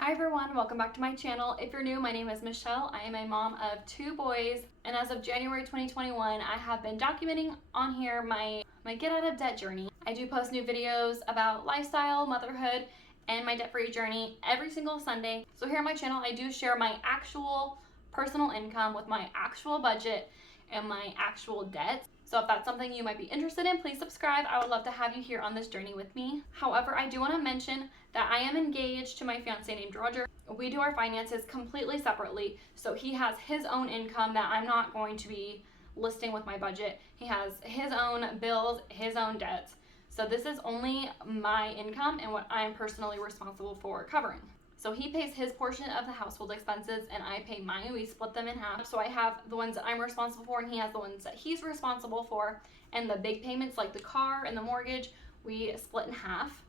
Hi everyone, welcome back to my channel. If you're new, my name is Michelle. I am a mom of 2 boys, and as of January 2021, I have been documenting on here my get out of debt journey. I do post new videos about lifestyle, motherhood, and my debt-free journey every single Sunday. So here on my channel, I do share my actual personal income with my actual budget and my actual debt. So if that's something you might be interested in, please subscribe. I would love to have you here on this journey with me. However, I do want to mention that I am engaged to my fiance named Roger. We do our finances completely separately. So he has his own income that I'm not going to be listing with my budget. He has his own bills, his own debts. So this is only my income and what I'm personally responsible for covering. So he pays his portion of the household expenses and I pay mine. We split them in half. So I have the ones that I'm responsible for and he has the ones that he's responsible for. And the big payments like the car and the mortgage, we split in half.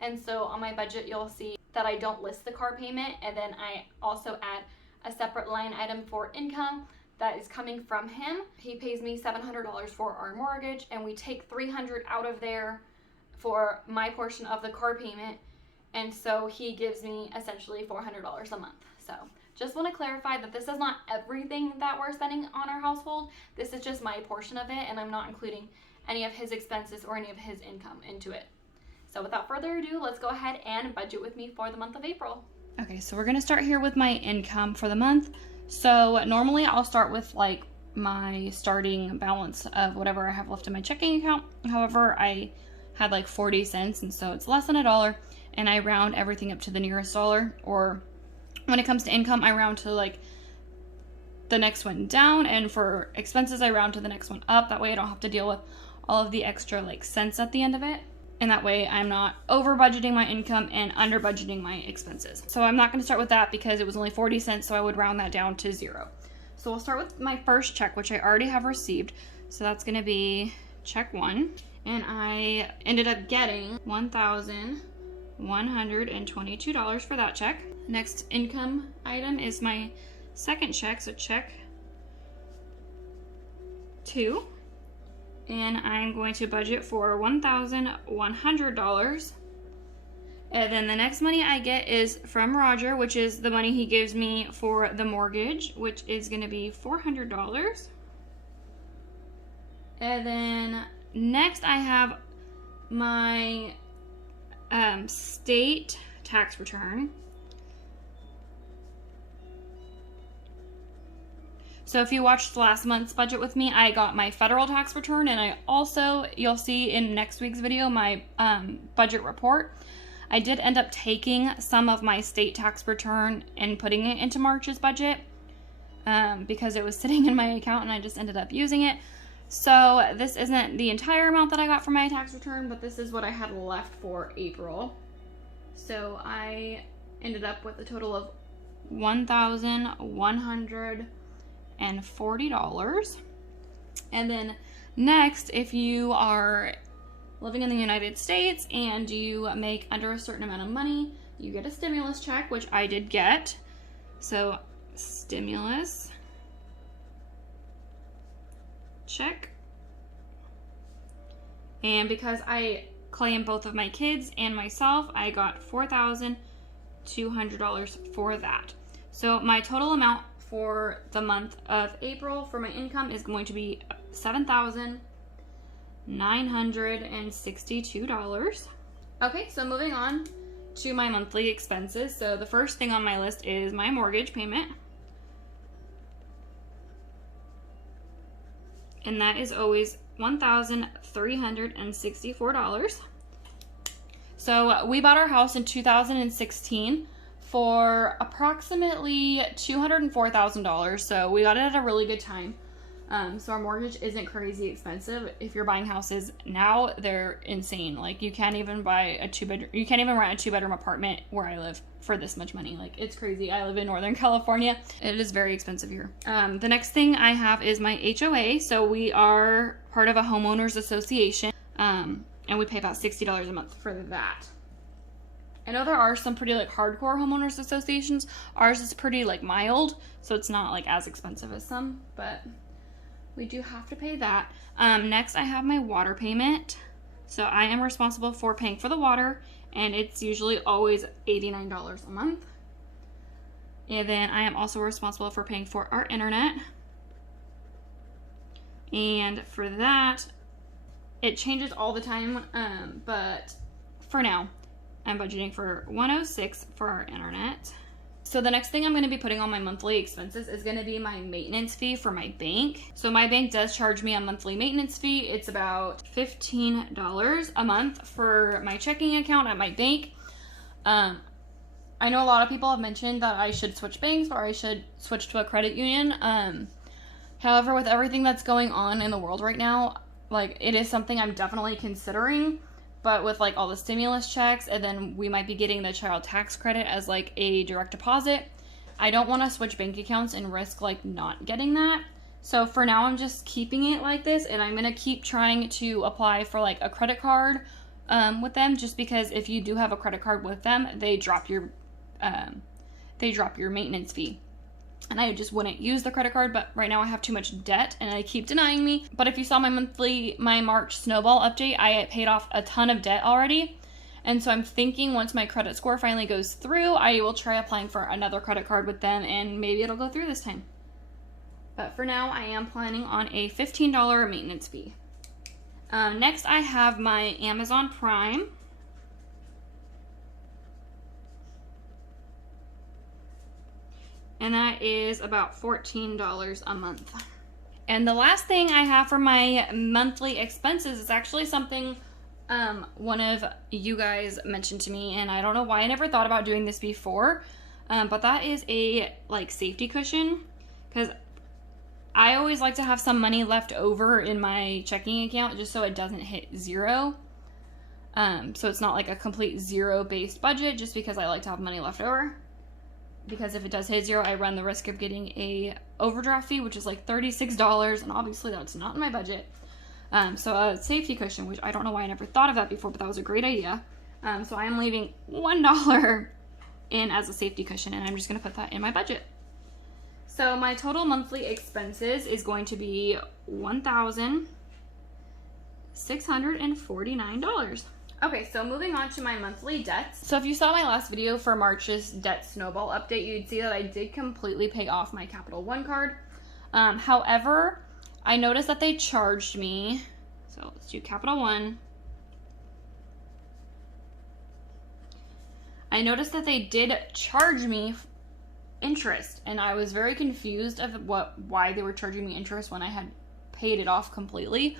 And so on my budget, you'll see that I don't list the car payment. And then I also add a separate line item for income that is coming from him. He pays me $700 for our mortgage and we take $300 out of there for my portion of the car payment. And so he gives me essentially $400 a month. So just want to clarify that this is not everything that we're spending on our household. This is just my portion of it, and I'm not including any of his expenses or any of his income into it. So without further ado, let's go ahead and budget with me for the month of April. Okay, so we're going to start here with my income for the month. So normally I'll start with like my starting balance of whatever I have left in my checking account. However, I had like 40 cents, and so it's less than $1. And I round everything up to the nearest dollar, or when it comes to income, I round to like the next one down, and for expenses, I round to the next one up. That way I don't have to deal with all of the extra like cents at the end of it. And that way I'm not over budgeting my income and under budgeting my expenses. So I'm not going to start with that because it was only 40 cents, so I would round that down to 0. So we'll start with my first check, which I already have received. So that's going to be check 1. And I ended up getting $1,122 for that check. Next income item is my second check, so check 2. And I'm going to budget for $1,100. And then the next money I get is from Roger, which is the money he gives me for the mortgage, which is going to be $400. And then next I have my state tax return. So if you watched last month's budget with me, I got my federal tax return, and I also, you'll see in next week's video, my budget report. I did end up taking some of my state tax return and putting it into March's budget because it was sitting in my account and I just ended up using it. So this isn't the entire amount that I got from my tax return, but this is what I had left for April. So I ended up with a total of $1,140. And then next, if you are living in the United States and you make under a certain amount of money, you get a stimulus check, which I did get. So stimulus check. And because I claim both of my kids and myself, I got $4,200 for that. So my total amount for the month of April for my income is going to be $7,962. Okay, so moving on to my monthly expenses. So the first thing on my list is my mortgage payment. And that is always $1,364. So we bought our house in 2016 for approximately $204,000. So we got it at a really good time. So our mortgage isn't crazy expensive. If you're buying houses now, they're insane. Like you can't even buy a 2-bedroom, you can't even rent a 2-bedroom apartment where I live for this much money. Like it's crazy. I live in Northern California. It is very expensive here. The next thing I have is my HOA. So we are part of a homeowners association, and we pay about $60 a month for that. I know there are some pretty like hardcore homeowners associations. Ours is pretty like mild, so it's not like as expensive as some, but we do have to pay that. Next, I have my water payment. So I am responsible for paying for the water, and it's usually always $89 a month. And then I am also responsible for paying for our internet. And for that, it changes all the time, but for now, I'm budgeting for $106 for our internet. So the next thing I'm going to be putting on my monthly expenses is going to be my maintenance fee for my bank. So my bank does charge me a monthly maintenance fee. It's about $15 a month for my checking account at my bank. I know a lot of people have mentioned that I should switch banks or I should switch to a credit union. However, with everything that's going on in the world right now, like, it is something I'm definitely considering. But with like all the stimulus checks, and then we might be getting the child tax credit as like a direct deposit, I don't want to switch bank accounts and risk like not getting that. So for now, I'm just keeping it like this, and I'm going to keep trying to apply for like a credit card with them, just because if you do have a credit card with them, they drop your maintenance fee. And I just wouldn't use the credit card, but right now I have too much debt and they keep denying me. But if you saw my March snowball update, I paid off a ton of debt already. And so I'm thinking once my credit score finally goes through, I will try applying for another credit card with them, and maybe it'll go through this time. But for now, I am planning on a $15 maintenance fee. Next, I have my Amazon Prime. And that is about $14 a month. And the last thing I have for my monthly expenses is actually something one of you guys mentioned to me, and I don't know why I never thought about doing this before, but that is a like safety cushion, because I always like to have some money left over in my checking account just so it doesn't hit zero. So it's not like a complete zero-based budget, just because I like to have money left over. Because if it does hit zero, I run the risk of getting a overdraft fee, which is like $36, and obviously that's not in my budget. So a safety cushion, which I don't know why I never thought of that before, but that was a great idea. So I am leaving $1 in as a safety cushion, and I'm just going to put that in my budget. So my total monthly expenses is going to be $1,649. Okay, so moving on to my monthly debts. So if you saw my last video for March's debt snowball update, you'd see that I did completely pay off my Capital One card. However, I noticed that they charged me, so let's do Capital One. I noticed that they did charge me interest, and I was very confused of why they were charging me interest when I had paid it off completely.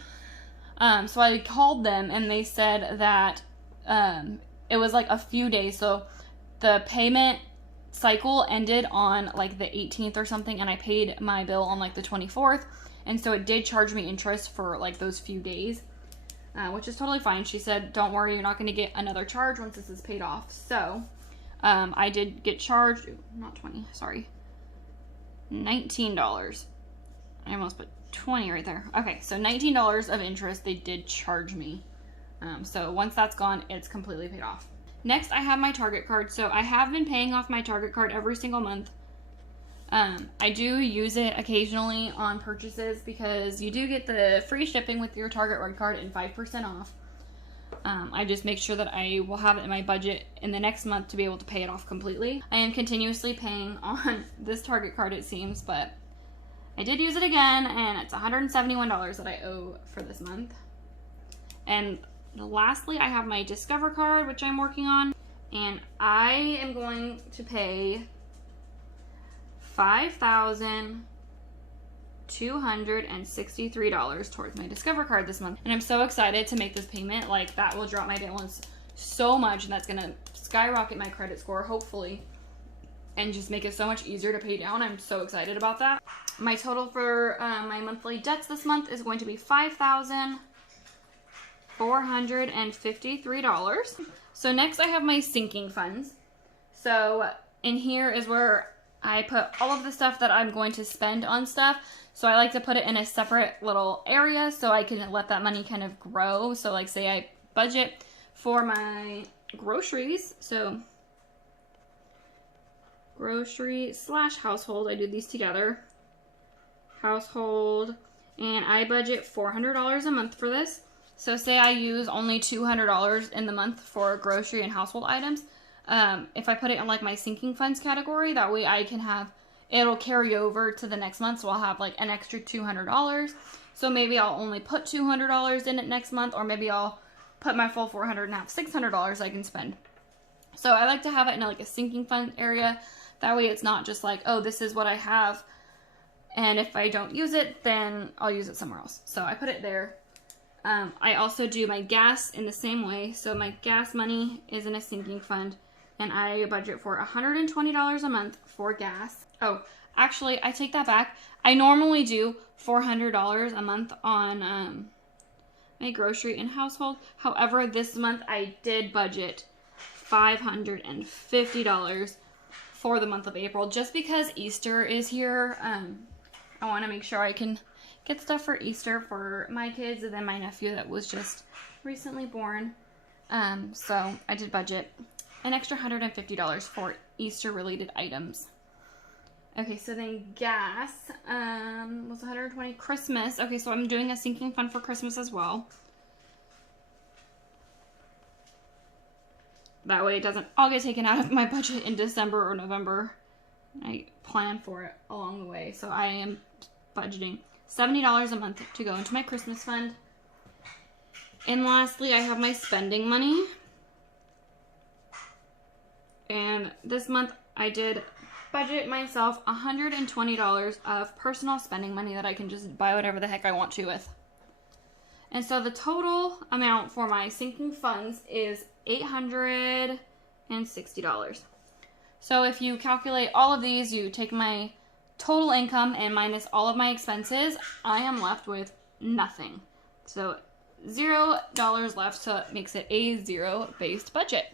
So I called them, and they said that it was like a few days. So the payment cycle ended on like the 18th or something, and I paid my bill on like the 24th. And so it did charge me interest for like those few days, which is totally fine. She said, don't worry, you're not going to get another charge once this is paid off. So I did get charged, not 20, sorry, $19. I almost put 20 right there. Okay, so $19 of interest they did charge me. So once that's gone, it's completely paid off. Next, I have my Target card. So I have been paying off my Target card every single month. I do use it occasionally on purchases because you do get the free shipping with your Target Red card and 5% off. I just make sure that I will have it in my budget in the next month to be able to pay it off completely. I am continuously paying on this Target card, it seems, but I did use it again, and it's $171 that I owe for this month. And lastly, I have my Discover card, which I'm working on, and I am going to pay $5,263 towards my Discover card this month. And I'm so excited to make this payment. Like, that will drop my balance so much, and that's gonna skyrocket my credit score, hopefully, and just make it so much easier to pay down. I'm so excited about that. My total for my monthly debts this month is going to be $5,453. So next I have my sinking funds. So in here is where I put all of the stuff that I'm going to spend on stuff. So I like to put it in a separate little area so I can let that money kind of grow. So like say I budget for my groceries. So grocery / household, I do these together. Household, and I budget $400 a month for this. So say I use only $200 in the month for grocery and household items. if I put it in like my sinking funds category, that way I can have, it'll carry over to the next month. So I'll have like an extra $200. So maybe I'll only put $200 in it next month, or maybe I'll put my full $400 and have $600 I can spend. So I like to have it in like a sinking fund area. That way it's not just like, oh, this is what I have, and if I don't use it, then I'll use it somewhere else. So I put it there. I also do my gas in the same way. So my gas money is in a sinking fund, and I budget for $120 a month for gas. Oh, actually, I take that back. I normally do $400 a month on my grocery and household. However, this month I did budget $550 for the month of April, just because Easter is here. I want to make sure I can get stuff for Easter for my kids and then my nephew that was just recently born. So I did budget an extra $150 for Easter related items. Okay, so then gas was $120. Christmas. Okay, so I'm doing a sinking fund for Christmas as well. That way it doesn't all get taken out of my budget in December or November. I plan for it along the way. So I am budgeting $70 a month to go into my Christmas fund. And lastly, I have my spending money. And this month I did budget myself $120 of personal spending money that I can just buy whatever the heck I want to with. And so the total amount for my sinking funds is $860. So if you calculate all of these, you take my total income and minus all of my expenses, I am left with nothing. So $0 left, so it makes it a zero-based budget.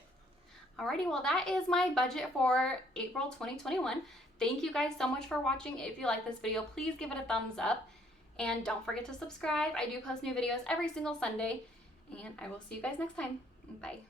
Alrighty, well that is my budget for April 2021. Thank you guys so much for watching. If you like this video, please give it a thumbs up. And don't forget to subscribe. I do post new videos every single Sunday. And I will see you guys next time. Bye.